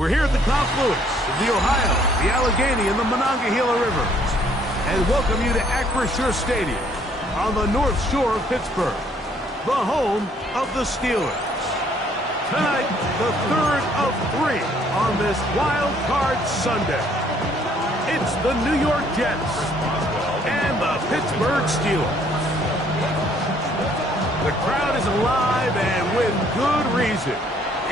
We're here at the confluence of the Ohio, the Allegheny, and the Monongahela Rivers, and welcome you to Acrisure Stadium on the North Shore of Pittsburgh, the home of the Steelers. Tonight, the third of three on this Wild Card Sunday. It's the New York Jets and the Pittsburgh Steelers. The crowd is alive and with good reason.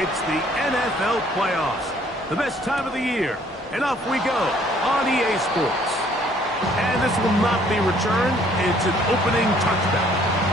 It's the NFL playoffs, the best time of the year, and off we go on EA Sports. And this will not be returned. It's an opening touchdown.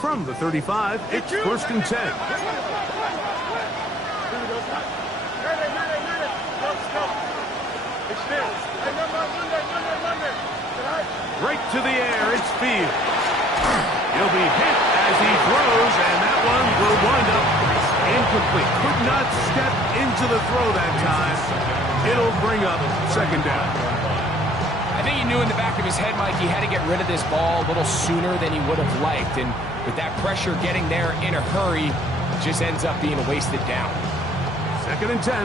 From the 35, it's 1st and 10. Right to the air, it's Fields. He'll be hit as he throws, and that one will wind up incomplete. Could not step into the throw that time. It'll bring up 2nd down. I think he knew in the back of his head, Mike, he had to get rid of this ball a little sooner than he would have liked. And with that pressure getting there in a hurry, it just ends up being a wasted down. 2nd and 10.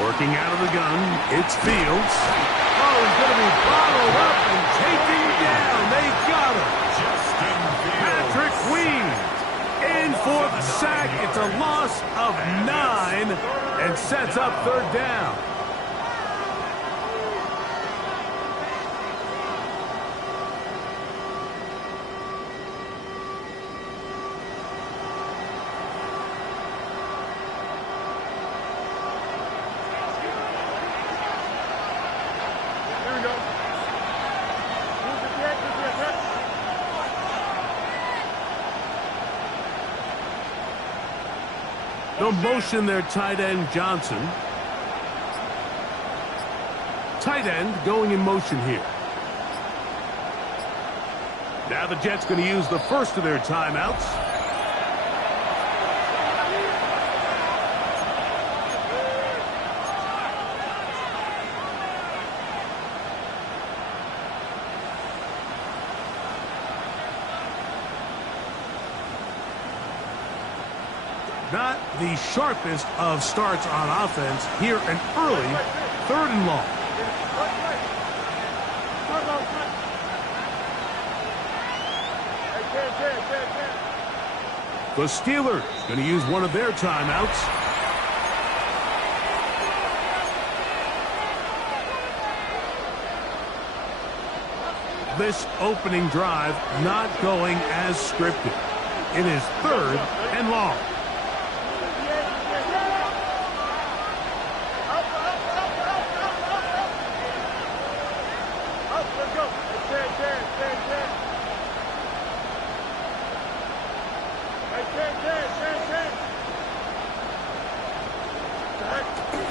Working out of the gun, it's Fields. Oh, he's going to be bottled up and taken down. They got him. Patrick Queen in for the sack. It's a loss of 9 and sets up 3rd down. They'll motion their tight end, Johnson. Tight end going in motion here. Now the Jets going to use the first of their timeouts. Not the sharpest of starts on offense here, an early 3rd and long. The Steelers going to use one of their timeouts. This opening drive not going as scripted. It is 3rd and long.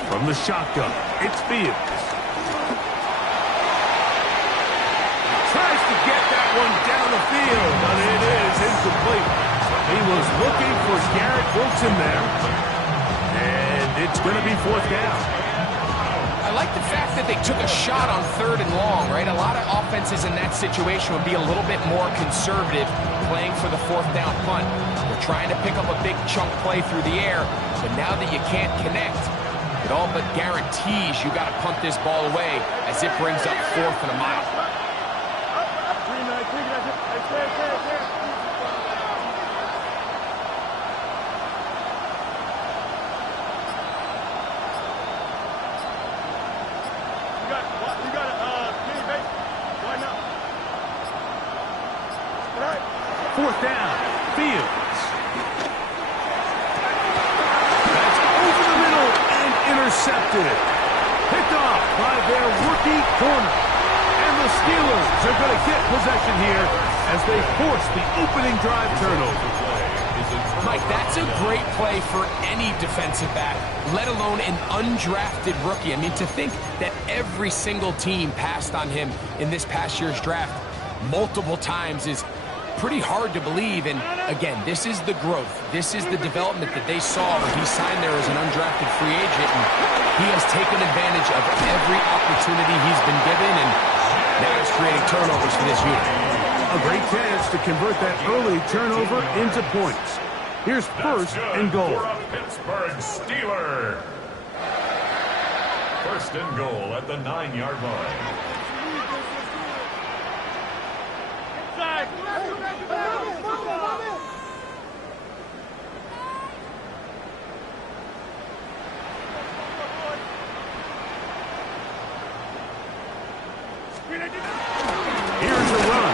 From the shotgun, it's Fields. Tries to get that one down the field, but it is incomplete. He was looking for Garrett Wilson there, and it's going to be 4th down. I like the fact that they took a shot on 3rd and long, right? A lot of offenses in that situation would be a little bit more conservative playing for the 4th down punt. They're trying to pick up a big chunk play through the air, but now that you can't connect, it all but guarantees you got to punt this ball away as it brings up 4th and a mile. You got a mini base. Why not? All right. Fourth down. Fields. That's over the middle and intercepted. Picked off by their rookie corner. And the Steelers are going to get possession here as they force the opening drive turnover. Mike, that's a great play for any defensive back, let alone an undrafted rookie. I mean, to think that every single team passed on him in this past year's draft multiple times is pretty hard to believe. And again, this is the growth. This is the development that they saw when he signed there as an undrafted free agent. And he has taken advantage of every opportunity he's been given, and now he's creating turnovers for this unit. A great chance to convert that early turnover into points. Here's first and goal. For a Pittsburgh Steeler. First and goal at the 9-yard line. Here's a run.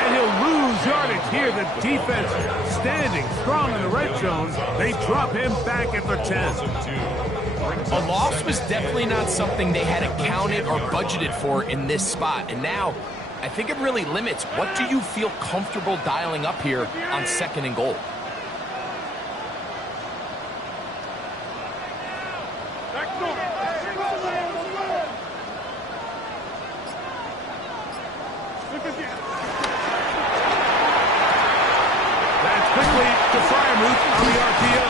And he'll lose yardage here. The defense standing strong in the red zone. They drop him back at the 10. A loss was definitely not something they had accounted or budgeted for in this spot. And now, I think it really limits. What do you feel comfortable dialing up here on second and goal? That's quickly to Freiermuth on the RPO.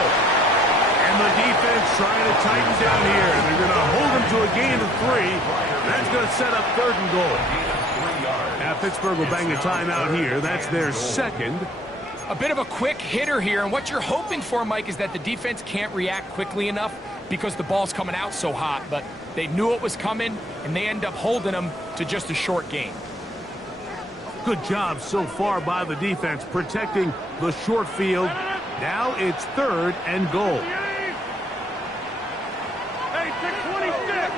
And the defense trying to tighten down here. They're going to hold him to a gain of 3. That's going to set up third and goal. Now Pittsburgh will bang a timeout here. That's their second. A bit of a quick hitter here, and what you're hoping for, Mike, is that the defense can't react quickly enough because the ball's coming out so hot. But they knew it was coming, and they end up holding them to just a short gain. Good job so far by the defense protecting the short field. Now it's third and goal. Hey, 626.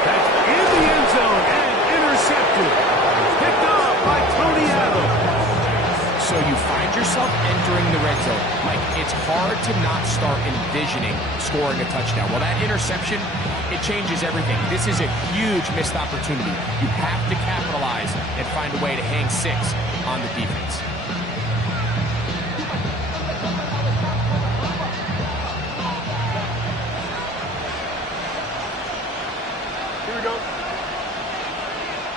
That's in the end zone and intercepted. Picked off by Tony Adams. So you find yourself entering the red zone. Mike, it's hard to not start envisioning scoring a touchdown. Well, that interception, it changes everything. This is a huge missed opportunity. You have to capitalize and find a way to hang 6 on the defense. Here we go.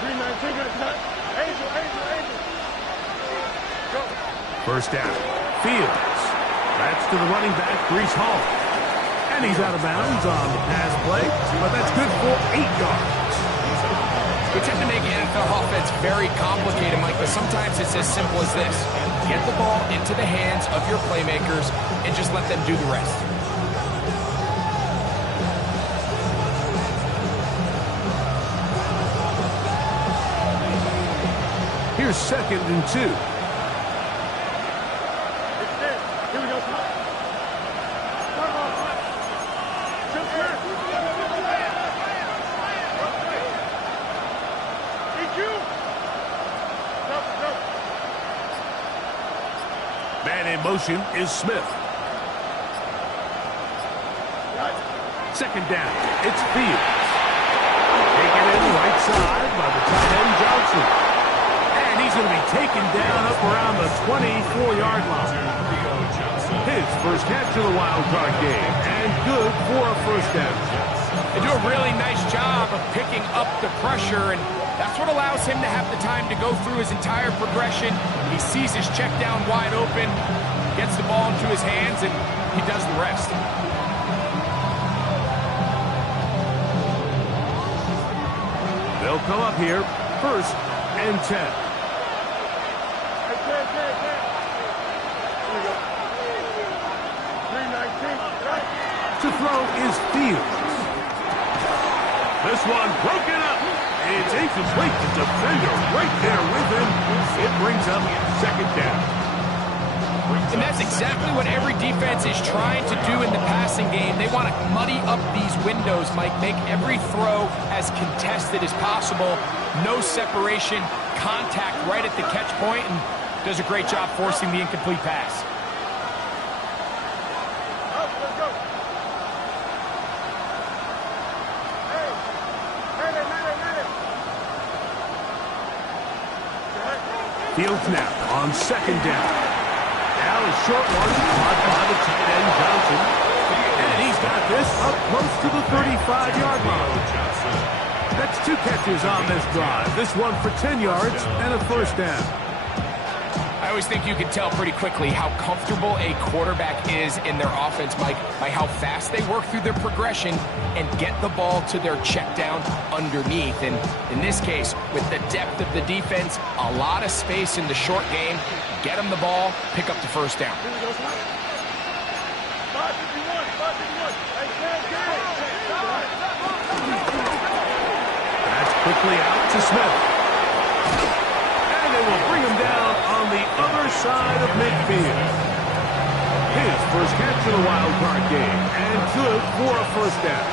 319 got a cut. Angel. Go. First down. Fields. That's to the running back, Breece Hall. And he's out of bounds on the pass play, but that's good for 8 yards. We tend to make NFL offense very complicated, Mike, but sometimes it's as simple as this. Get the ball into the hands of your playmakers and just let them do the rest. Here's second and 2. It's there. Here we go. Man in motion is Smith. Second down. It's Fields. Taken in right side by the tight end Johnson. And he's going to be taken down up around the 24-yard line. His first catch of the wild card game. And good for a first down. They do a really nice job of picking up the pressure, and that's what allows him to have the time to go through his entire progression. He sees his check down wide open, gets the ball into his hands, and he does the rest. They'll come up here, first and 10. Here we go. 319. To throw is Fields. This one broken up. It's catches late. The defender right there with him. It brings up second down. And that's exactly what every defense is trying to do in the passing game. They want to muddy up these windows, Mike, make every throw as contested as possible. No separation, contact right at the catch point, and does a great job forcing the incomplete pass. Fields now on second down. Now a short one caught by the tight end Johnson. And he's got this up close to the 35-yard line. That's 2 catches on this drive. This one for 10 yards and a first down. I always think you can tell pretty quickly how comfortable a quarterback is in their offense, Mike, by how fast they work through their progression and get the ball to their check down underneath. And in this case, with the depth of the defense, a lot of space in the short game, get them the ball, pick up the first down. That's quickly out to Smith. And they will bring him down on the other side of midfield. His first catch in the wild card game, and good for a first down.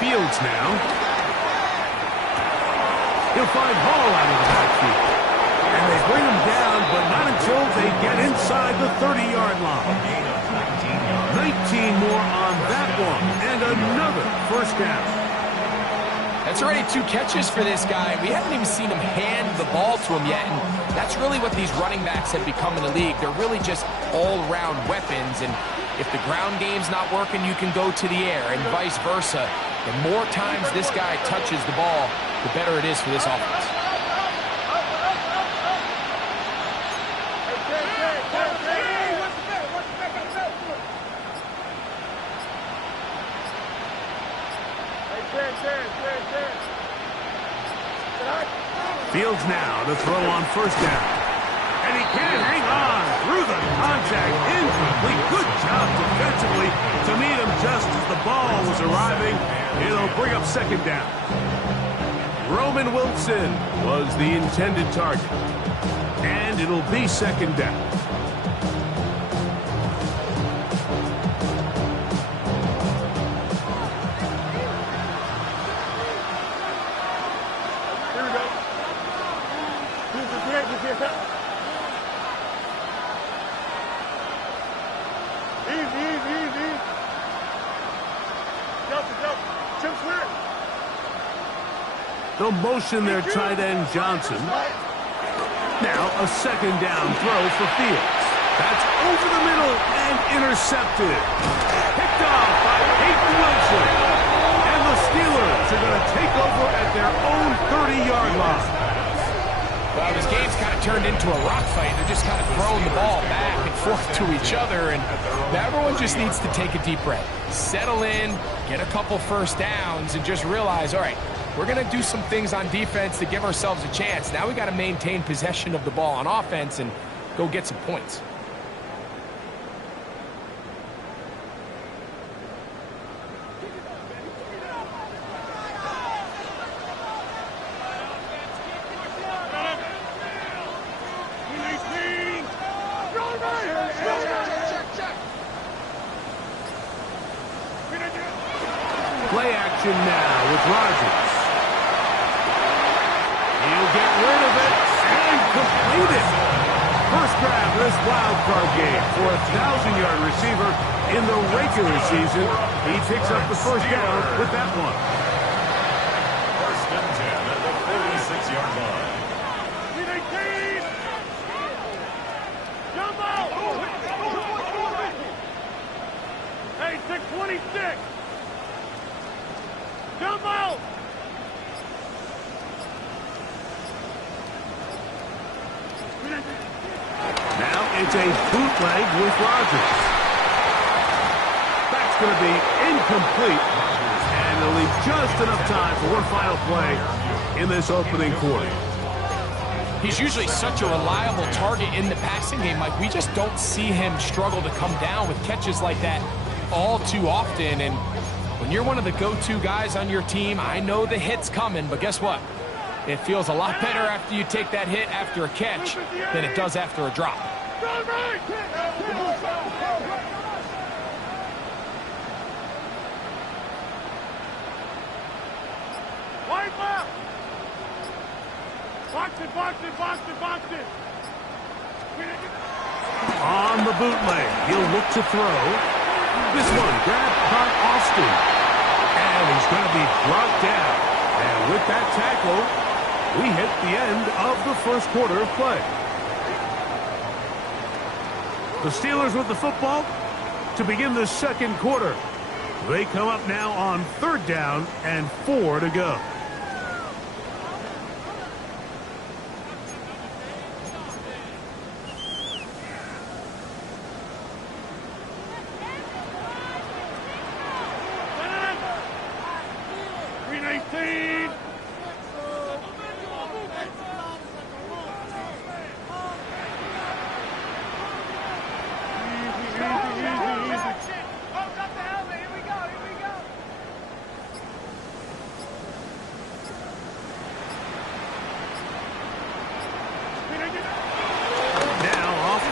Fields now. He'll find Hall out of the backfield. And they bring him down, but not until they get inside the 30-yard line. 19 more on that one, and another first down. That's already 2 catches for this guy. We haven't even seen him hand the ball to him yet, and that's really what these running backs have become in the league. They're really just all-around weapons, and if the ground game's not working, you can go to the air, and vice versa. The more times this guy touches the ball, the better it is for this offense. Fields now to throw on first down. And he can hang on through the contact. Incomplete. Good job defensively to meet him just as the ball was arriving. It'll bring up second down. Roman Wilson was the intended target. And it'll be second down. The motion there, tight end Johnson. Now a second down throw for Fields. That's over the middle and intercepted. Picked off by Peyton Wilson. And the Steelers are going to take over at their own 30-yard line. Well, this game's kind of turned into a rock fight. They're just kind of throwing the ball back and forth to each other, and everyone just needs to take a deep breath. Settle in, get a couple first downs, and just realize, all right, we're going to do some things on defense to give ourselves a chance. Now we got to maintain possession of the ball on offense and go get some points. Play action now with Rodgers. He'll get rid of it and complete it. First grab of this wild card game for a 1,000-yard receiver in the regular season. He picks up the first down with that one. First and 10 at the 46-yard line. Hey, 626! Jump out! Now it's a bootleg with Rodgers. That's going to be incomplete. And they'll leave just enough time for one final play in this opening quarter. He's usually such a reliable target in the passing game, Mike. We just don't see him struggle to come down with catches like that all too often. And when you're one of the go-to guys on your team, I know the hit's coming, but guess what? It feels a lot better after you take that hit after a catch than it does after a drop. Wipe up! Box it, box it, box it, box it! On the bootleg, he'll look to throw. This one grabbed by Austin. And he's going to be brought down. And with that tackle, we hit the end of the first quarter of play. The Steelers with the football to begin the second quarter. They come up now on 3rd down and 4 to go.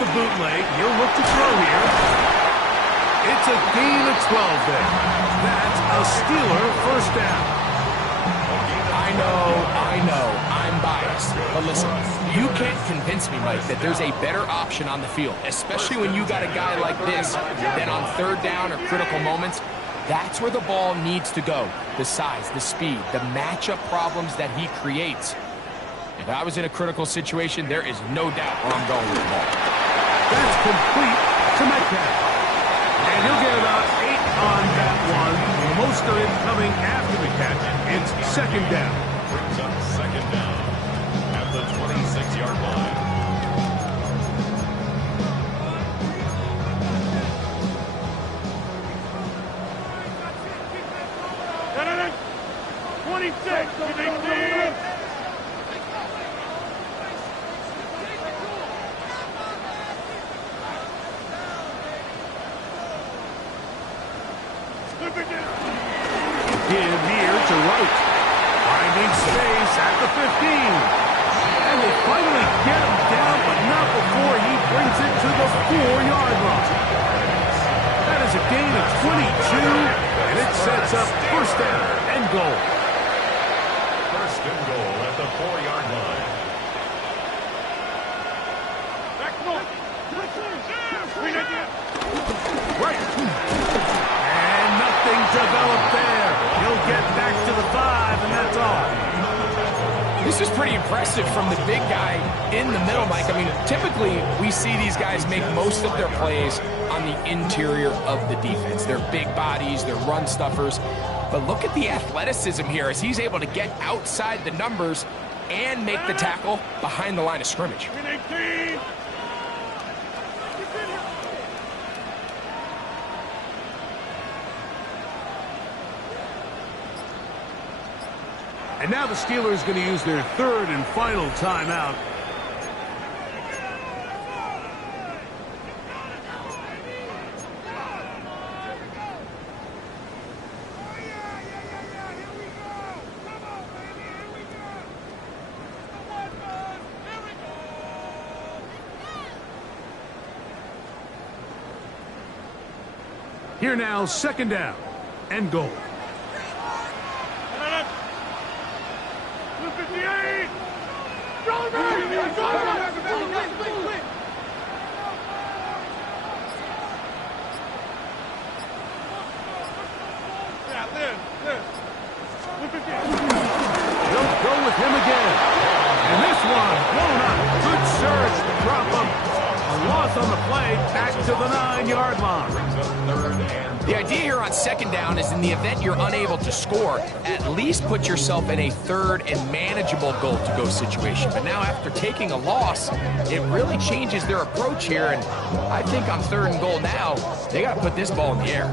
Bootleg, he'll look to throw here. It's a gain of 12 there. That's a Steeler first down. I know, I'm biased. But listen, you can't convince me, Mike, that there's a better option on the field, especially when you got a guy like this, than on 3rd down or critical moments. That's where the ball needs to go. The size, the speed, the matchup problems that he creates. If I was in a critical situation, there is no doubt where I'm going with the ball. That's complete to Metcalf. And he'll get about 8 on that one. Most of it coming after the catch. It's 2nd down. Brings up 2nd down at the 26-yard line. Give here to Wright. Finding space at the 15. And they finally get him down, but not before he brings it to the 4-yard line. That is a gain of 22, and it sets up 1st down and goal. 1st and goal at the 4-yard line. Right. And nothing developed there. He'll get back to the 5, and that's all. This is pretty impressive from the big guy in the middle, Mike. I mean, typically we see these guys make most of their plays on the interior of the defense. They're big bodies, they're run stuffers. But look at the athleticism here as he's able to get outside the numbers and make the tackle behind the line of scrimmage. And now the Steelers going to use their 3rd and final timeout. Here now, 2nd down and goal. They'll go with him again. And this one blown up. Good surge to drop him. A loss on the play, back to the 9-yard line. The idea here on 2nd down is in the event you're unable to score, at least put yourself in a 3rd and manageable goal-to-go situation. But now after taking a loss, it really changes their approach here. And I think on 3rd and goal now, they got to put this ball in the air.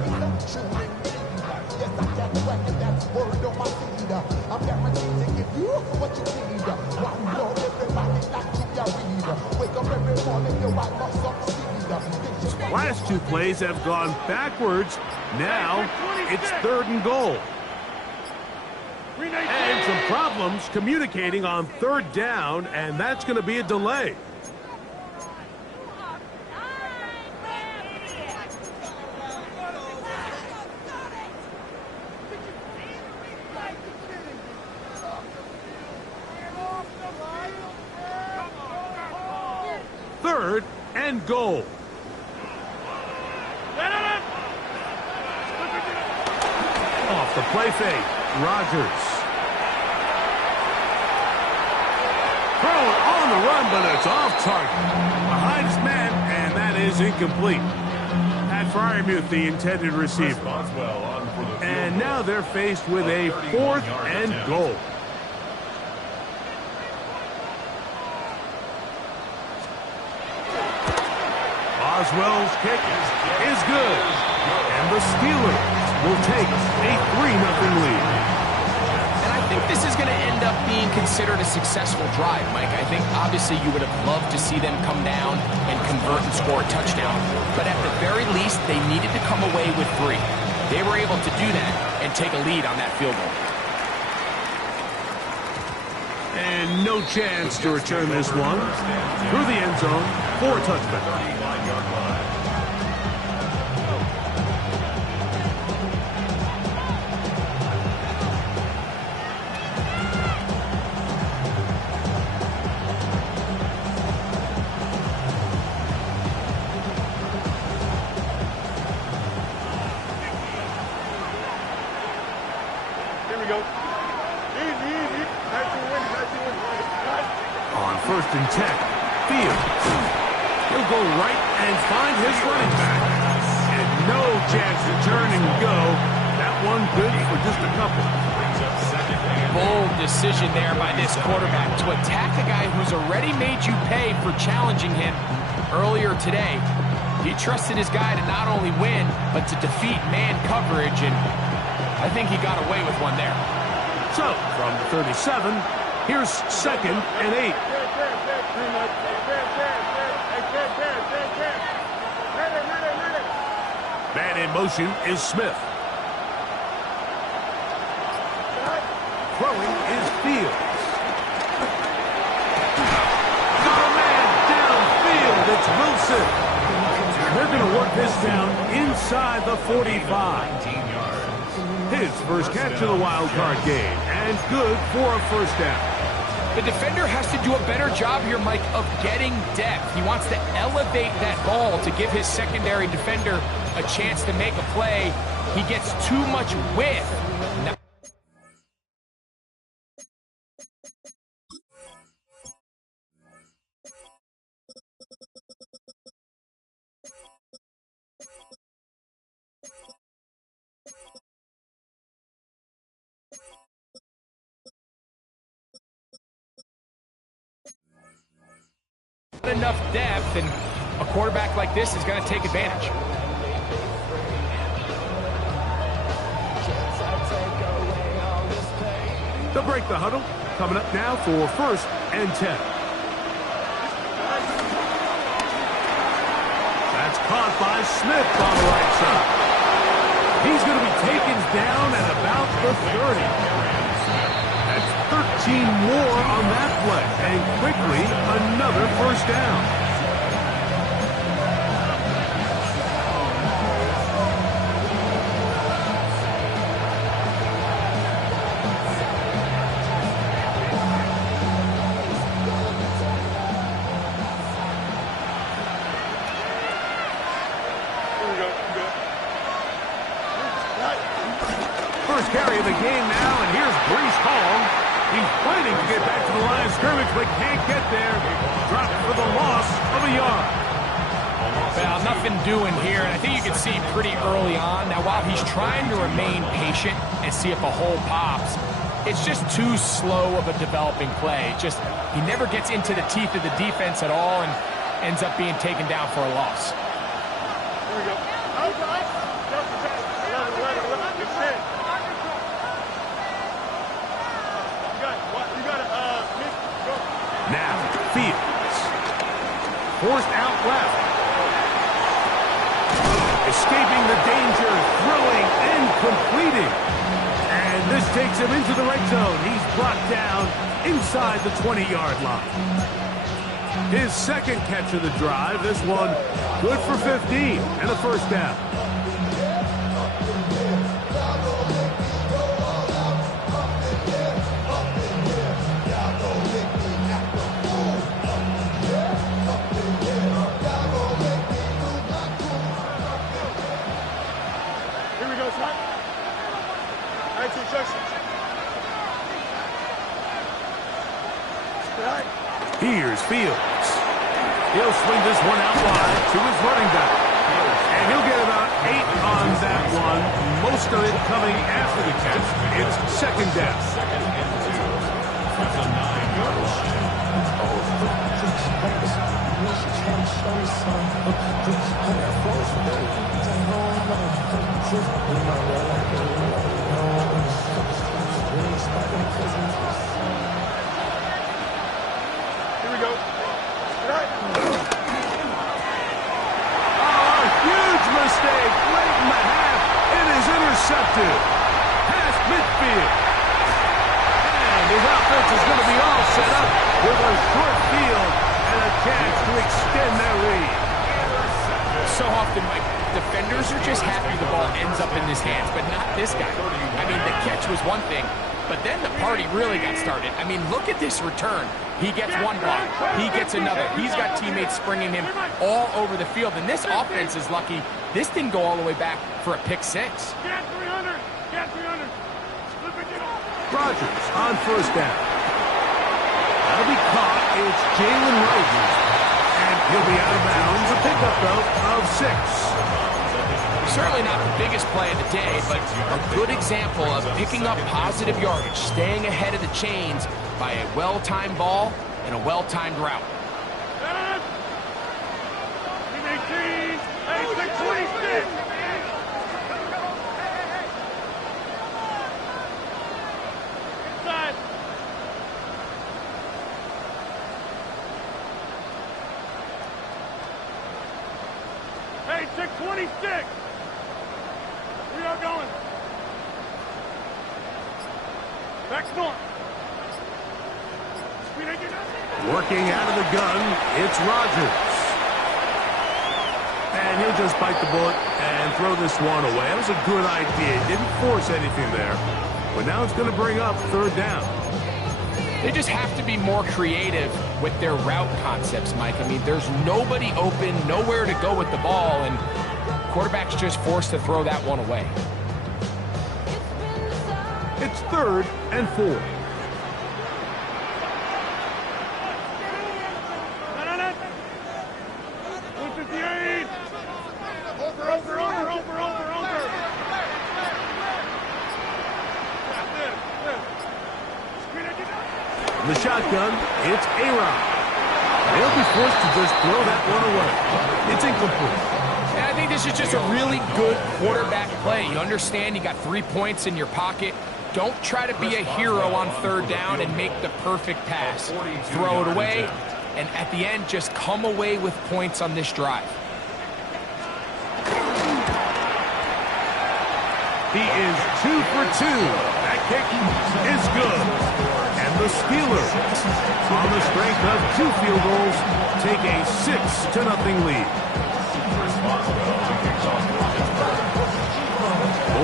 I'm guaranteed to give you what you need. Last two plays have gone backwards. Now it's 3rd and goal. And some problems communicating on 3rd down, and that's going to be a delay. Third and goal. Off the play fake, Rodgers. Throw it on the run, but it's off target. Behind his man, and that is incomplete. Pat Freiermuth, the intended receiver. And now they're faced with a 4th and goal. Boswell's kick is good. And the Steelers will take a 3-0 lead. And I think this is going to end up being considered a successful drive, Mike. I think obviously you would have loved to see them come down and convert and score a touchdown. But at the very least, they needed to come away with 3. They were able to do that and take a lead on that field goal. And no chance to return this one. Through the end zone for a touchback. On 1st and 10, Fields. He'll go right and find his running back. And no chance to turn and go. That one good for just a couple. Bold decision there by this quarterback to attack a guy who's already made you pay for challenging him earlier today. He trusted his guy to not only win, but to defeat man coverage, and I think he got away with one there. So, from the 37, here's 2nd and 8. Man in motion is Smith. Throwing is Fields. Got a man downfield. It's Wilson. They're going to work this down inside the 45. His first catch of the wild card game, and good for a 1st down. The defender has to do a better job here, Mike, of getting depth. He wants to elevate that ball to give his secondary defender a chance to make a play. He gets too much width. Enough depth, and a quarterback like this is going to take advantage. They'll break the huddle. Coming up now for 1st and 10. That's caught by Smith on the right side. He's going to be taken down at about the 30. 13 more on that play, and quickly another 1st down. First carry of the game now, and here's Breece Hall. He's fighting to get back to the line of scrimmage, but can't get there. Dropped for the loss of a yard. Well, nothing doing here, and I think you can see pretty early on. Now, while he's trying to remain patient and see if a hole pops, it's just too slow of a developing play. He never gets into the teeth of the defense at all and ends up being taken down for a loss. Here we go. Now, Fields. forced out left. Escaping the danger, throwing and completing. And this takes him into the red zone. He's brought down inside the 20-yard line. His second catch of the drive. This one good for 15 and a first down. Here's Fields. He'll swing this one out wide to his running back. And he'll get about 8 on that one. Most of it coming after the catch. It's second down. Here we go. Right. Oh, huge mistake late in the half. It is intercepted. Past midfield. And his offense is going to be all set up with a short field and a chance to extend their lead. So often, Mike, defenders are just happy the ball ends up in his hands, but not this guy. I mean, the catch was one thing, but then the party really got started. I mean, look at this return. He gets one block. He gets another. He's got teammates springing him all over the field, and this offense is lucky. This didn't go all the way back for a pick six. Get 300. Get 300. Slip it, get off. Rodgers on first down. That'll be caught. It's Jalen Rodgers. And he'll be out of bounds. A pickup, though, of 6. Certainly not the biggest play of the day, but a good example of picking up positive yardage, staying ahead of the chains by a well-timed ball and a well-timed route. 18. Hey, 626. Inside. Hey, 626. We are going. Back north. Working out of the gun, it's Rodgers. And he'll just bite the bullet and throw this one away. That was a good idea. Didn't force anything there. But now it's going to bring up third down. They just have to be more creative with their route concepts, Mike. I mean, there's nobody open, nowhere to go with the ball, and quarterback's just forced to throw that one away. It's 3rd and 4. The shotgun, it's A-Rod. They'll be forced to just throw that one away. It's incomplete. And I think this is just a really good quarterback play. You understand you got 3 points in your pocket. Don't try to be a hero on third down and make the perfect pass. Throw it away, and at the end, just come away with points on this drive. He is 2 for 2. That kick is good. And the Steelers, on the strength of 2 field goals, take a 6-0 lead.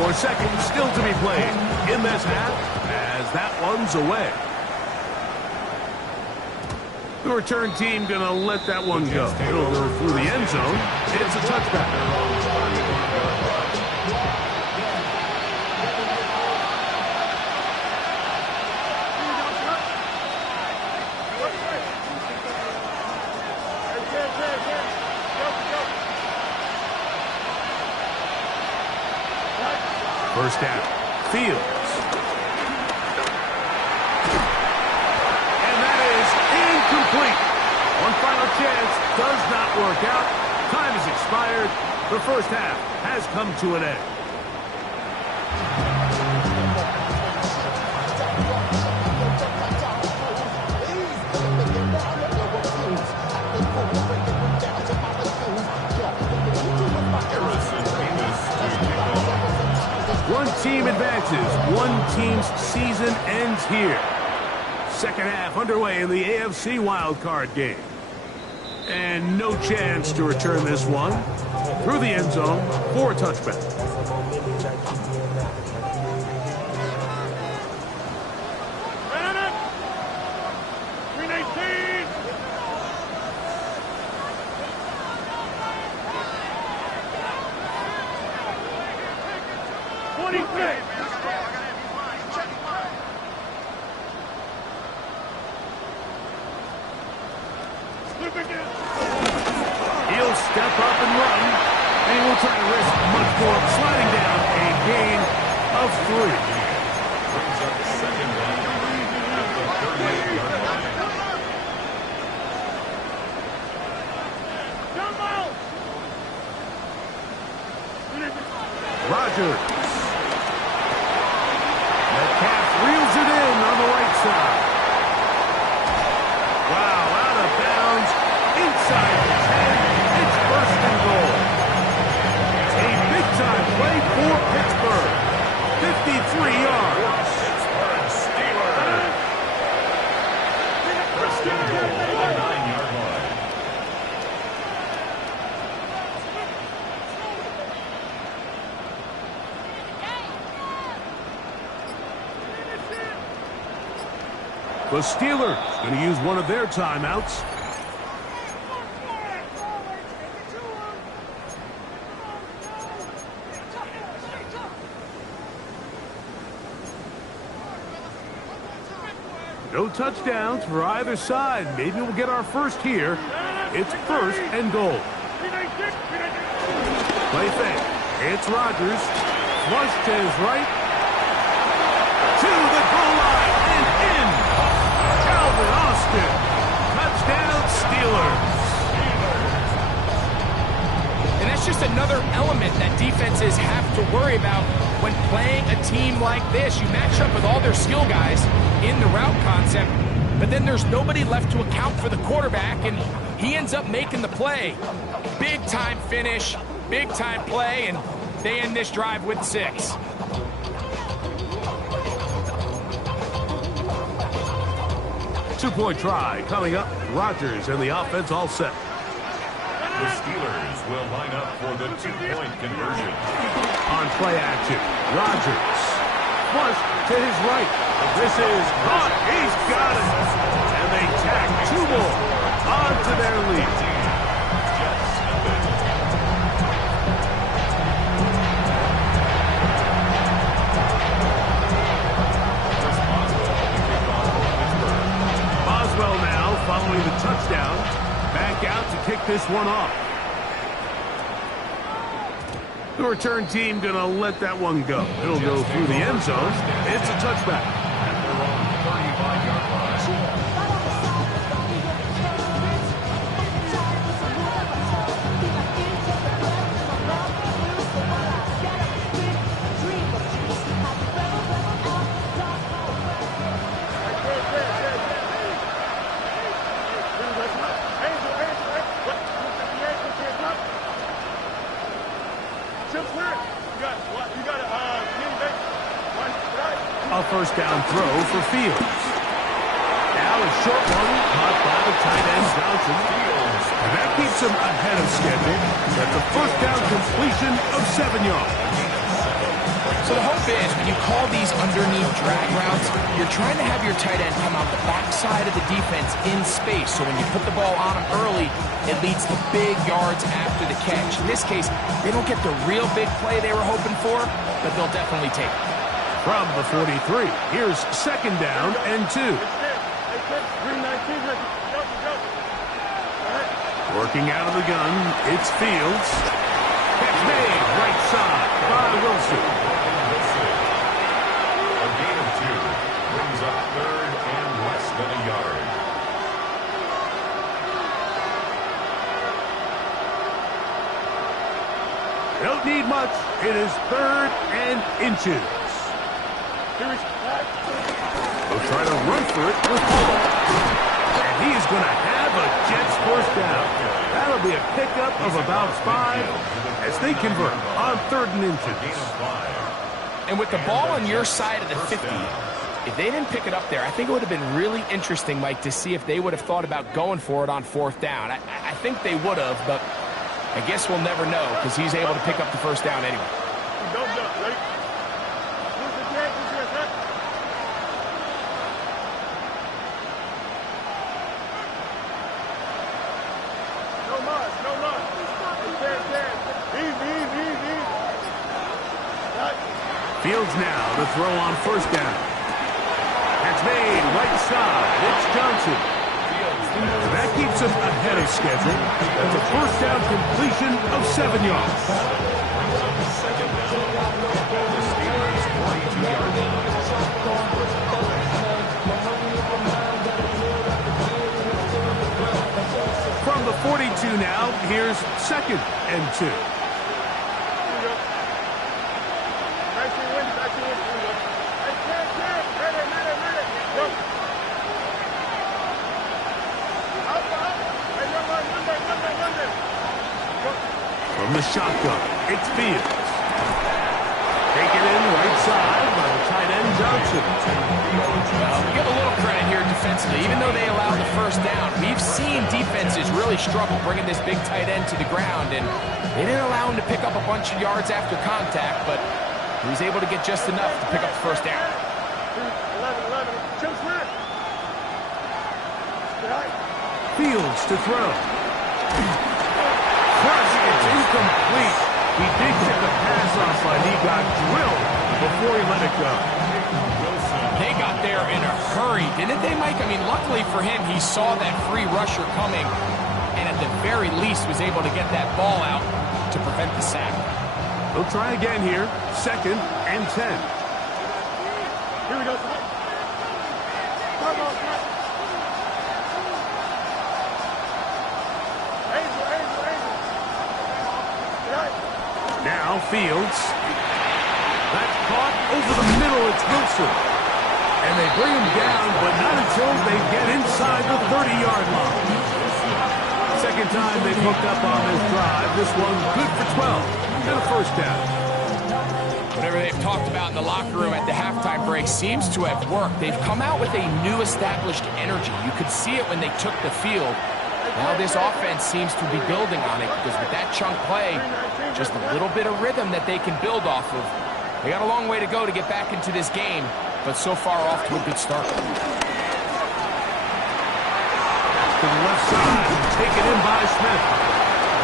4 seconds still to be played in this half as that one's away. The return team going to let that one go. It'll go through the end zone. It's a touchback. First down, Fields. And that is incomplete. One final chance does not work out. Time has expired. The first half has come to an end. team advances. One team's season ends here. Second half underway in the AFC wildcard game. And no chance to return this one. Through the end zone for a touchback. He'll step up and run, and he will try to risk much more, sliding down a gain of 3. Brings up the second down at the 38-yard line. Rodgers. Metcalf reels it in on the right side. Wow, out of bounds, inside the 10. It's first and goal. A big-time play for Pittsburgh. 53 yards. Pittsburgh Steelers. First and goal at the 9-yard line. The Steelers going to use one of their timeouts. No touchdowns for either side. Maybe we'll get our first here. It's first and goal. Play fake. It's Rodgers. Flush to his right. To the goal line and in. Calvin Austin. Touchdown Steelers. And that's just another element that defenses have to worry about when playing a team like this. You match up with all their skill guys in the route concept, but then there's nobody left to account for the quarterback, and he ends up making the play. Big-time finish, big-time play, and they end this drive with 6. Two-point try coming up. Rodgers and the offense all set. The Steelers will line up for the two-point conversion. On play action, Rodgers. Flush to his right. This is caught. He's got it. And they tack 2 more onto their lead. Boswell now following the touchdown. Back out to kick this one off. The return team going to let that one go. It'll go through the end zone. It's a touchback. At their own 35-yard line. A first down throw for Fields. Now a short one caught by the tight end Johnson. And that keeps him ahead of schedule. That's a first down completion of 7 yards. So the hope is when you call these underneath drag routes, you're trying to have your tight end come out the backside of the defense in space. So when you put the ball on him early, it leads to big yards after the catch. In this case, they don't get the real big play they were hoping for, but they'll definitely take it. From the 43, here's second down and 2. Working out of the gun, it's Fields. Catch made, right side by Wilson. A gain of 2 brings up third and less than a yard. Don't need much. It is third and inches. They'll try to run for it with Hall. And he's going to have a Jets first down. That'll be a pickup of about 5 as they convert on third and inches. And with the ball on your side of the 50, if they didn't pick it up there, I think it would have been really interesting, Mike, to see if they would have thought about going for it on 4th down. I think they would have, but I guess we'll never know because he's able to pick up the 1st down anyway. Don't jump, ready? Move the tag, move your head. No more, no more. Tag. Easy. Right. Fields now to throw on 1st down. That's made right side. It's Johnson. That keeps him ahead of schedule. That's a 1st down completion of 7 yards. From the 42 now, here's 2nd and 2. From the shotgun, it's Fields. Taken in right side by the tight end Johnson. Well, we give a little credit here defensively. Even though they allowed the 1st down, we've seen defenses really struggle bringing this big tight end to the ground, and they didn't allow him to pick up a bunch of yards after contact, but he was able to get just enough to pick up the 1st down. 11. Jump smack. Fields to throw. Crush, it's incomplete. He did get the pass off, but he got drilled before he let it go. They got there in a hurry, didn't they, Mike? I mean, luckily for him, he saw that free rusher coming, and at the very least was able to get that ball out to prevent the sack. They'll try again here. 2nd and 10. Here we go. Come on, Now Fields. That's caught over the middle. It's Wilson. And they bring him down, but not until they get inside the 30-yard line. 2nd time they've hooked up on this drive. This one good for 12 and a 1st down. Whatever they've talked about in the locker room at the halftime break seems to have worked. They've come out with a new established energy. You could see it when they took the field. Now this offense seems to be building on it because with that chunk play, just a little bit of rhythm that they can build off of. They got a long way to go to get back into this game, but so far off to a good start. To the left side, taken in by Smith.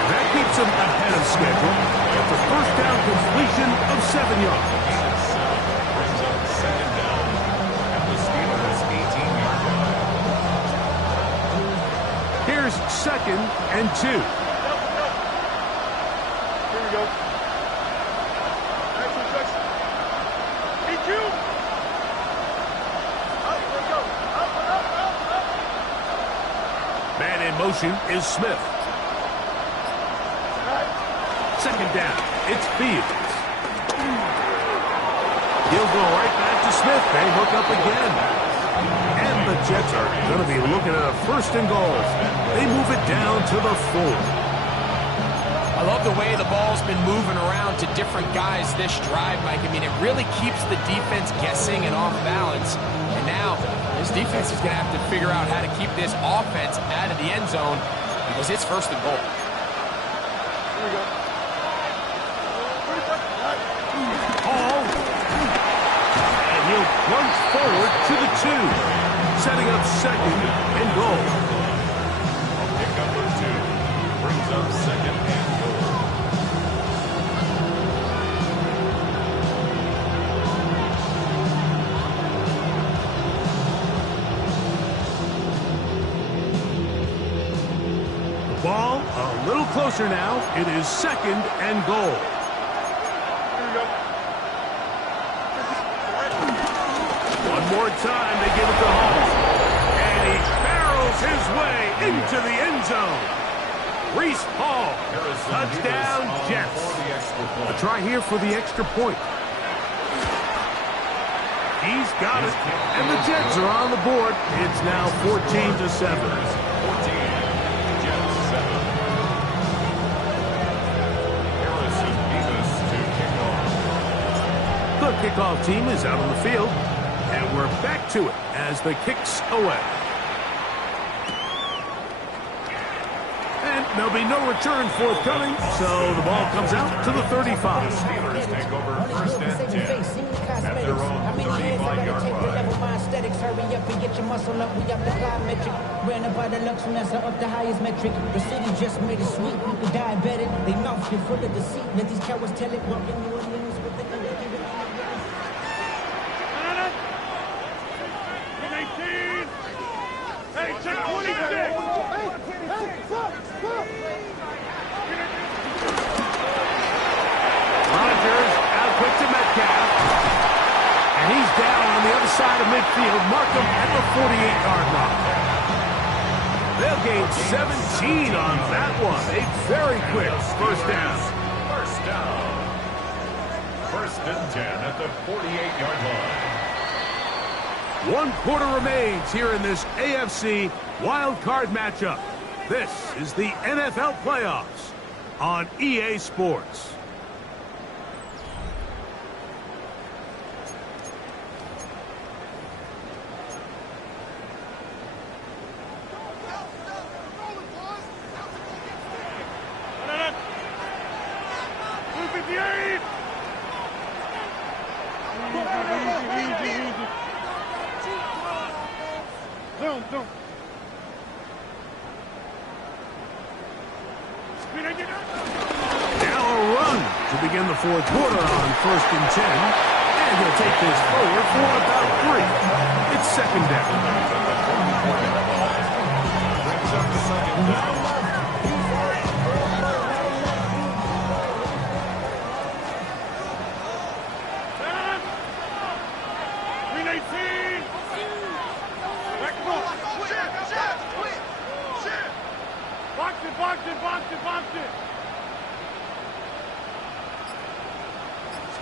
That keeps him ahead of schedule. It's a 1st down completion of 7 yards. Brings up 2nd down at the Steelers' 18-yard line. Here's 2nd and 2. Here we go. Action, touch. EQ. Up, let's go. Up. Man in motion is Smith. 2nd down. It's Fields. He'll go right back to Smith. They hook up again. And the Jets are going to be looking at a 1st and goal. They move it down to the 4. I love the way the ball's been moving around to different guys this drive, Mike. I mean, it really keeps the defense guessing and off balance. And now, this defense is going to have to figure out how to keep this offense out of the end zone because it's 1st and goal. Here we go. Hall. And he'll plunge forward to the 2. Setting up 2nd and goal. Pick number 2 brings up 2nd and goal. The ball a little closer now. It is 2nd and goal. One more time, they give it to Hall. And he barrels his way into the end zone. Breece Hall, touchdown Jets. A try here for the extra point. He's got it, and the Jets are on the board. It's now 14-7. 14, Jets 7. Harrison Beavis to kick off. The The kickoff team is out on the field, and we're back to it as the kick's away. And there'll be no return forthcoming, so the ball comes out to the 35. Steelers take over first and 10 at their own 35-yard line. Hurry up and get your muscle up. We up the plyometric. Ran up by the lux and that's up the highest metric. The city just made it sweet. People diabetic. They mouth get full of deceit. Let these cowards tell it. Walk in New Orleans with the Hey, check 26! Rodgers out quick to Metcalf. And he's down on the other side of midfield. Mark him at the 48-yard line. They'll gain 17 on that one. A very quick first down. First down. First and 10 at the 48-yard line. 1 quarter remains here in this AFC wild card matchup. This is the NFL playoffs on EA Sports. Now a run to begin the fourth quarter on first and 10. And he'll take this forward for about 3. It's second down. Brings up the second down.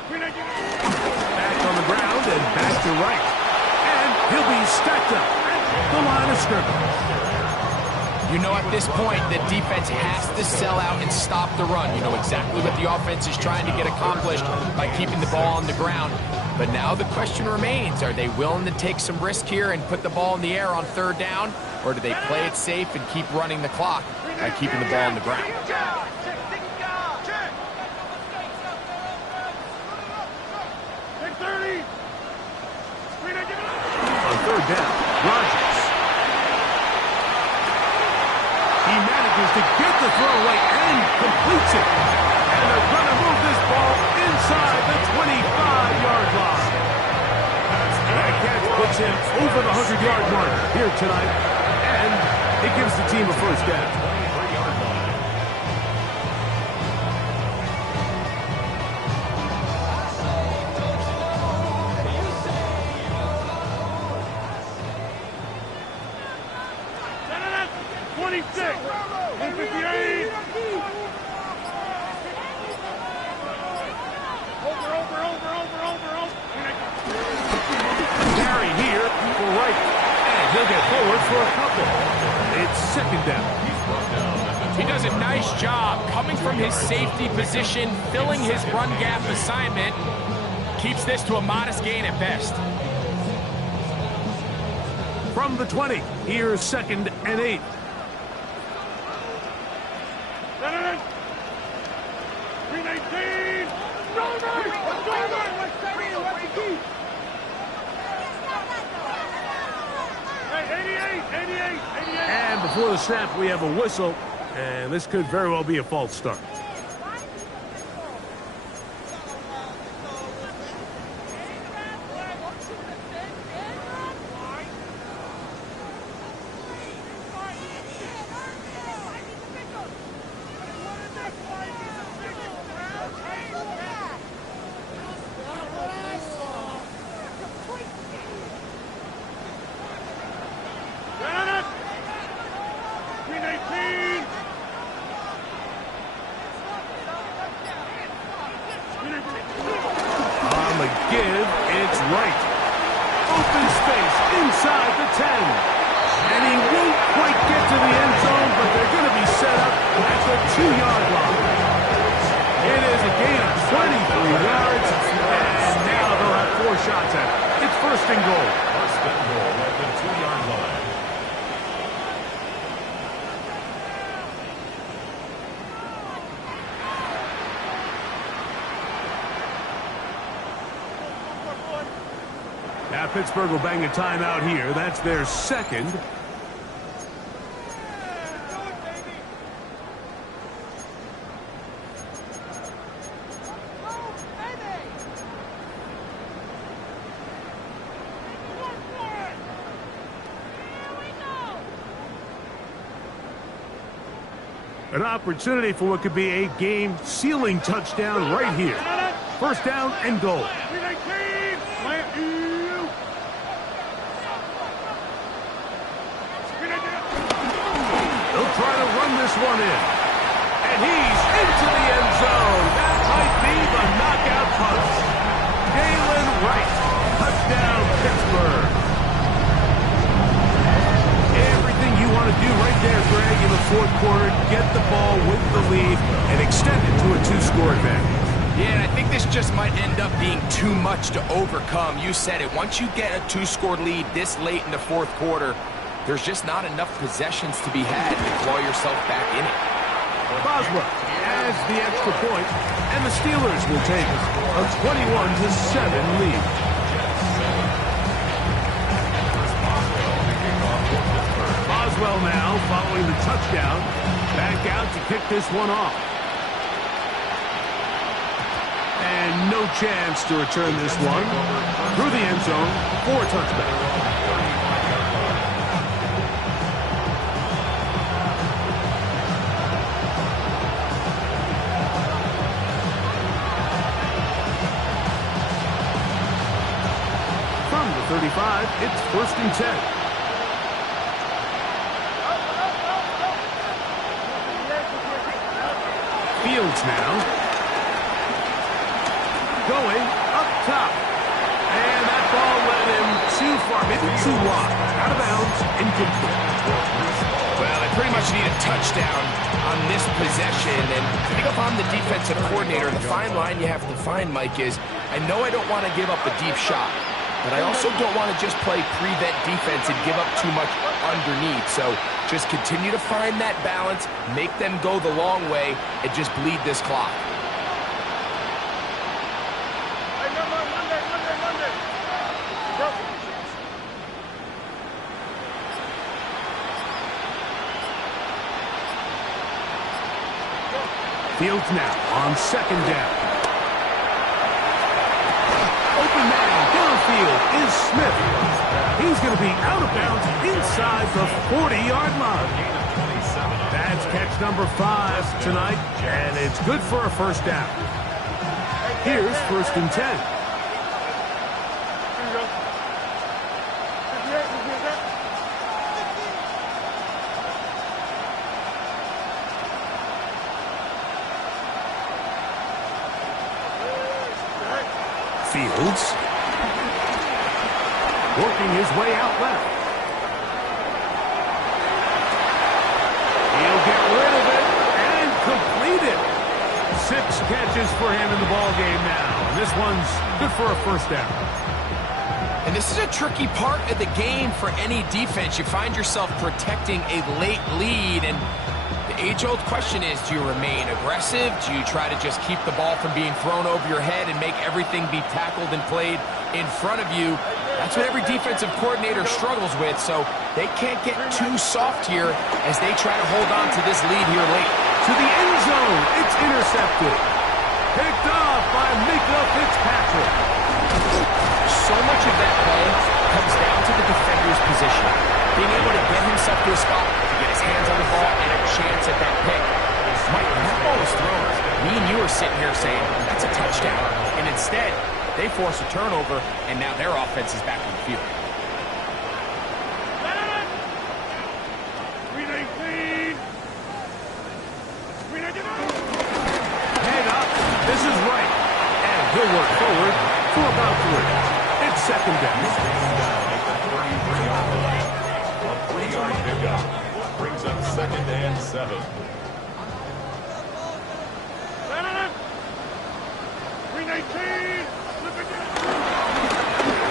Back on the ground and back to right. And he'll be stacked up at the line of scrimmage. You know, at this point, the defense has to sell out and stop the run. You know exactly what the offense is trying to get accomplished by keeping the ball on the ground. But now the question remains, are they willing to take some risk here and put the ball in the air on third down? Or do they play it safe and keep running the clock by keeping the ball on the ground? On third down, Rodgers. He manages to get the throw away and completes it. And they're going to move this ball inside the 25-yard line. That catch puts him over the 100-yard mark here tonight. And it gives the team a first down. He does a nice job coming from his safety position, filling his run gap assignment. Keeps this to a modest gain at best. From the 20, here's second and 8. And before the snap, we have a whistle, and this could very well be a false start. and goal. First and goal at the 2-yard line. Now Pittsburgh will bang a timeout here. That's their second. An opportunity for what could be a game-sealing touchdown right here. First down and goal. They'll try to run this one in. And he's into the end zone. That might be the knockout punch. Jalen Wright. Touchdown, Pittsburgh. Everything you want to do right there, Greg, in the fourth quarter. Get the ball with the lead and extend it to a 2-score advantage. Yeah, and I think this just might end up being too much to overcome. You said it. Once you get a 2-score lead this late in the fourth quarter, there's just not enough possessions to be had to claw yourself back in it. Boswell adds the extra point, and the Steelers will take a 21-7 lead. Boswell now following the touchdown, back out to kick this one off. And no chance to return this one through the end zone for a touchback. From the 35, it's 1st and 10. Fields now. Going up top. And that ball went him too far, maybe too wide. Out of bounds, incomplete. Well, they pretty much need a touchdown on this possession. And I think if I'm the defensive coordinator, the fine line you have to find, Mike, is I know I don't want to give up a deep shot, but I also don't want to just play prevent defense and give up too much underneath. So just continue to find that balance, make them go the long way, and just bleed this clock. Fields now on 2nd down. Open man downfield is Smith. He's going to be out of bounds inside the 40-yard line. That's catch number 5 tonight, and it's good for a first down. Here's 1st and 10. Fields working his way out left. He'll get rid of it and complete it. 6 catches for him in the ball game now. And this one's good for a first down. And this is a tricky part of the game for any defense. You find yourself protecting a late lead, and the age-old question is, do you remain aggressive? Do you try to just keep the ball from being thrown over your head and make everything be tackled and played in front of you? That's what every defensive coordinator struggles with, so they can't get too soft here as they try to hold on to this lead here late. To the end zone, it's intercepted. Picked off by Minkah Fitzpatrick. So much of that play comes down to the defender's position. Being able to get himself to a spot, to get his hands on the ball, and a chance at that pick. Mike, when that ball was thrown, me and you are sitting here saying, that's a touchdown. And instead, they force a turnover, and now their offense is back on the field. Head up. This is right. And he'll work forward for about 3. It's 2nd down. A 3-yard pickup brings up 2nd and 7.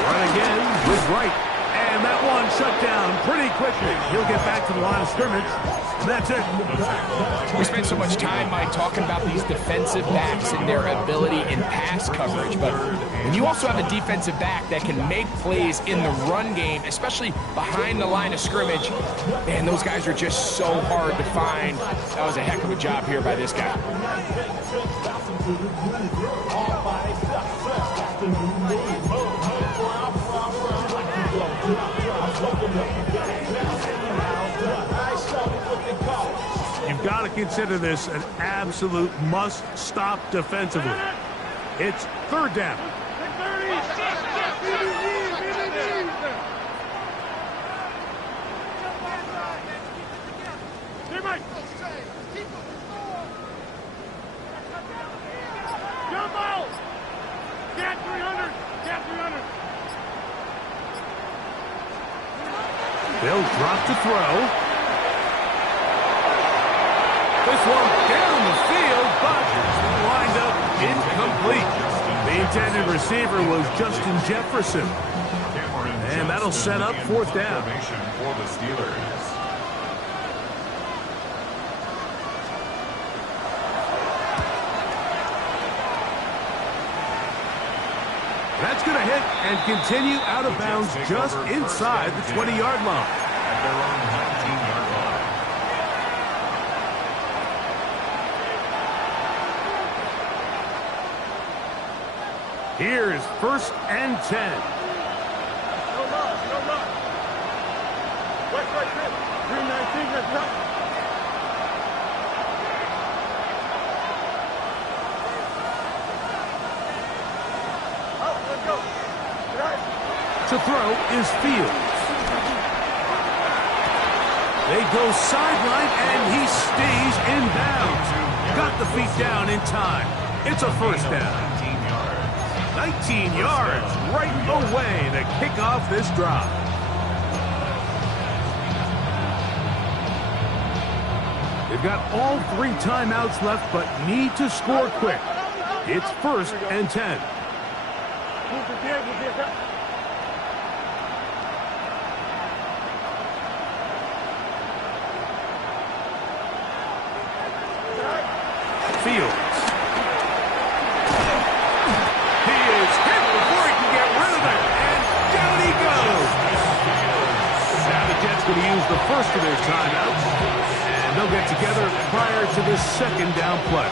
Run again with right. And that one shut down pretty quickly. He'll get back to the line of scrimmage. And that's it. We spent so much time, Mike, talking about these defensive backs and their ability in pass coverage. But when you also have a defensive back that can make plays in the run game, especially behind the line of scrimmage, man, those guys are just so hard to find. That was a heck of a job here by this guy. You've got to consider this an absolute must-stop defensively. It's third down. They'll drop to throw. This one down the field, but lined up incomplete. The intended receiver was Justin Jefferson. And that'll set up fourth down. For the Steelers. That's going to hit and continue out of bounds just inside the 20-yard line. At their own 19-yard line. Here's first and 10. No loss. Right, 319, let's up. To throw is Fields. They go sideline, and he stays in bounds. Got the feet down in time. It's a first down. 19 yards right away to kick off this drive. They've got all 3 timeouts left, but need to score quick. It's first and 10. Fields. He is hit before he can get rid of it, and down he goes. Now the Jets going to use the first of their timeouts, and they'll get together prior to the second down play.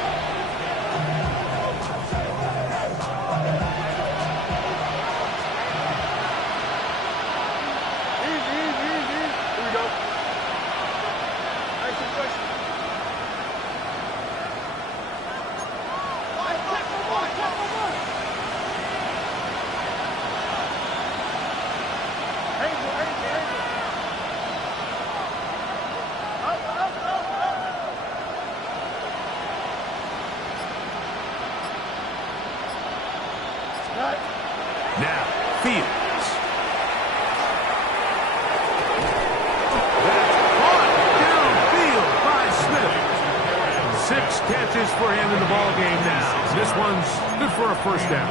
Now, Fields. That's caught downfield by Smith. 6 catches for him in the ballgame now. This one's good for a first down.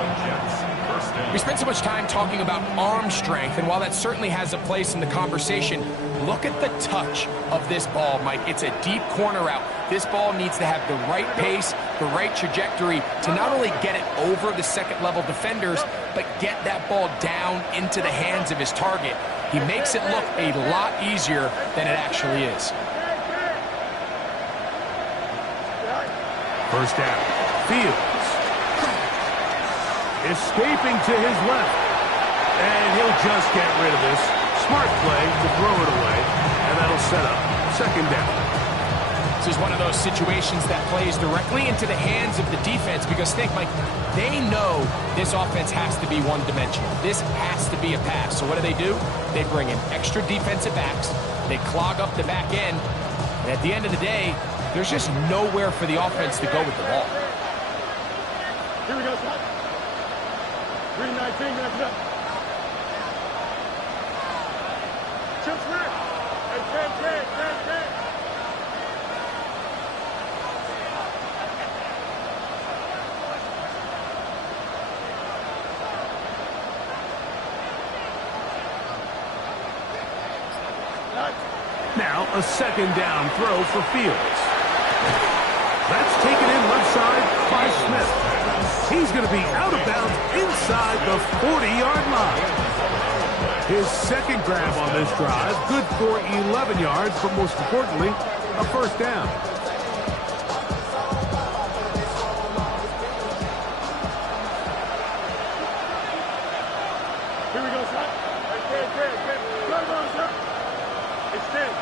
We spent so much time talking about arm strength, and while that certainly has a place in the conversation, look at the touch of this ball, Mike. It's a deep corner route. This ball needs to have the right pace, the right trajectory to not only get it over the second-level defenders, but get that ball down into the hands of his target. He makes it look a lot easier than it actually is. First down. Fields. Escaping to his left. And he'll just get rid of this. Smart play to throw it away. And that'll set up second down. This is one of those situations that plays directly into the hands of the defense because think, Mike, they know this offense has to be one-dimensional. This has to be a pass. So what do? They bring in extra defensive backs. They clog up the back end. And at the end of the day, there's just nowhere for the offense to go with the ball. Here we go, Scott. 319, that's up. Chips back. Hey, 10. a second down throw for Fields. That's taken in left side by Smith. He's going to be out of bounds inside the 40-yard line. His second grab on this drive, good for 11 yards, but most importantly, a first down. Here we go, son. Hey, Ted. Come on, sir. It's Ted.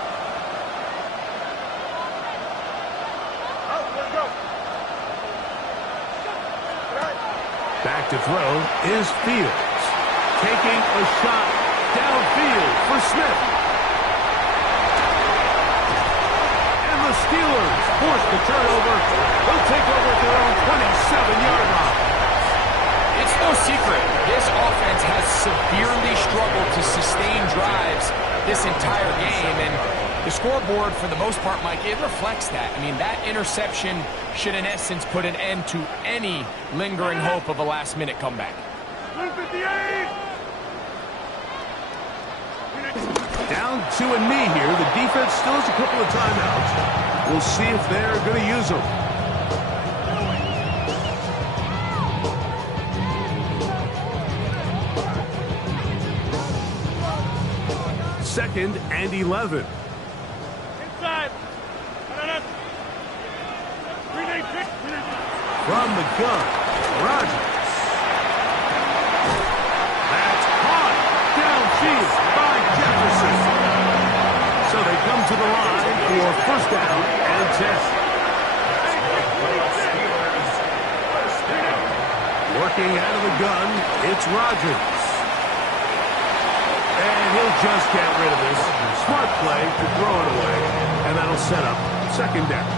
Out, let's go. Back to throw is Fields. Taking a shot downfield for Smith. And the Steelers force the turnover. They'll take over at their own 27-yard line. It's no secret, this offense has severely struggled to sustain drives this entire game, and the scoreboard, for the most part, Mike, it reflects that. I mean, that interception should, in essence, put an end to any lingering hope of a last-minute comeback. 58. Down to a knee here. The defense still has a couple of timeouts. We'll see if they're going to use them. Second and 11. Inside. From the gun, Rodgers. That's caught downfield by Jefferson. So they come to the line for first down and 10. Working out of the gun, it's Rodgers. And he'll just get rid of this. Smart play to throw it away. And that'll set up second down.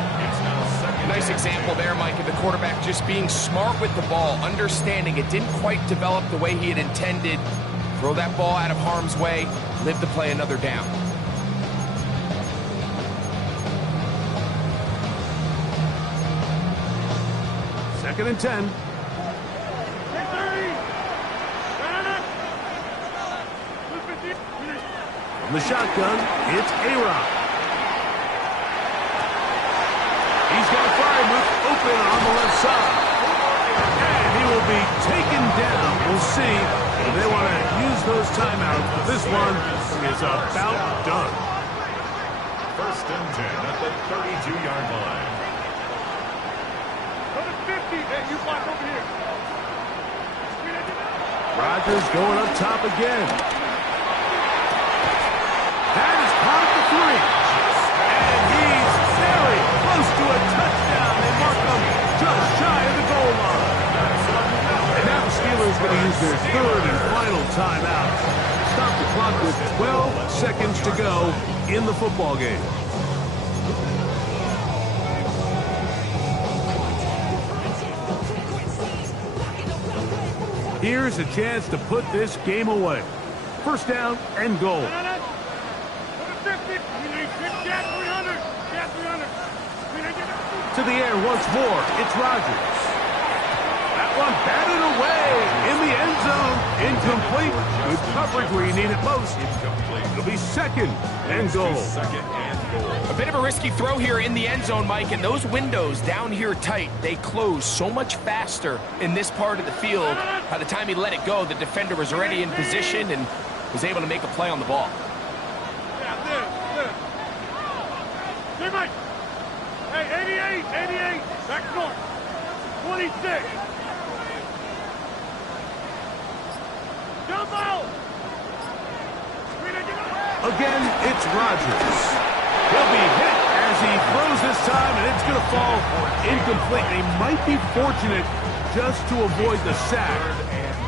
Nice example there, Mike, of the quarterback just being smart with the ball, understanding it didn't quite develop the way he had intended. Throw that ball out of harm's way, live to play another down. Second and 10. From the shotgun, it's A-Rod. He's got a fire move open on the left side. And he will be taken down. We'll see if they want to use those timeouts. But this one is about done. First and 10 at the 32-yard line. Go to 50. Hey, you block over here. Rodgers going up top again. That is caught at the 3. And he's very close to a touchdown. They mark him just shy of the goal line. And now the Steelers going to use their third and final timeout. Stop the clock with 12 seconds to go in the football game. Here's a chance to put this game away. First down and goal. To the air once more. It's Rodgers. That one batted away in the end zone. Incomplete. Good coverage where you need it most. It'll be second and goal. A bit of a risky throw here in the end zone, Mike, and those windows down here tight, they close so much faster in this part of the field. By the time he let it go, the defender was already in position and was able to make a play on the ball. Hey, 88, back north, 26. Jump out. Again, it's Rodgers. He'll be hit as he throws this time, and it's going to fall incomplete. They might be fortunate just to avoid the sack,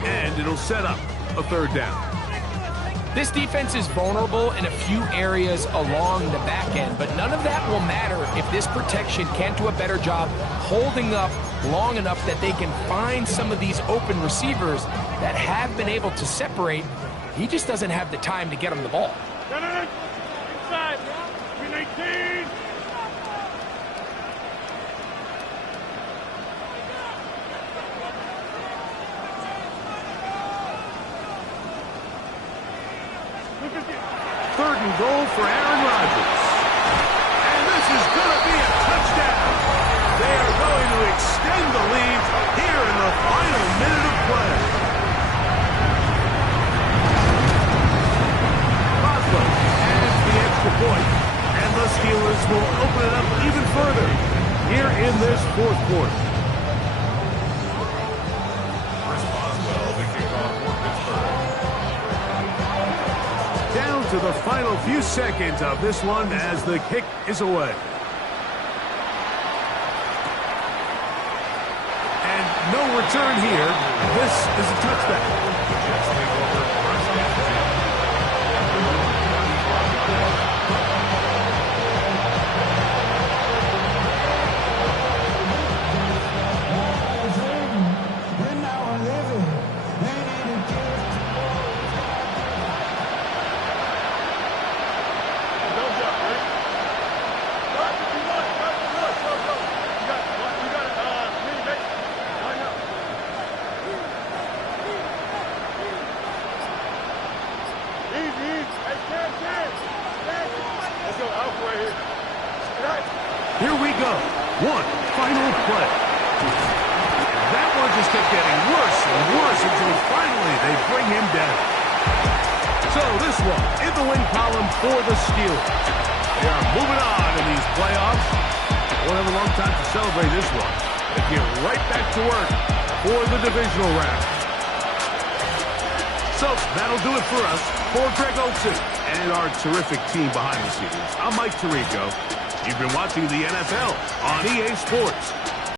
and it'll set up a third down. This defense is vulnerable in a few areas along the back end, but none of that will matter if this protection can't do a better job holding up long enough that they can find some of these open receivers that have been able to separate. He just doesn't have the time to get him the ball. Inside. 18. Third and goal for Aaron Rodgers. to the final few seconds of this one as the kick is away. And no return here. This is a touchback. Jets take over first and 10. Here we go. One final play. That one just kept getting worse and worse until finally they bring him down. So this one in the win column for the Steelers. They are moving on in these playoffs. Won't have a long time to celebrate this one. They get right back to work for the divisional round. So that'll do it for us. For Greg Olsen and our terrific team behind the scenes, I'm Mike Tirico. You've been watching the NFL on EA Sports.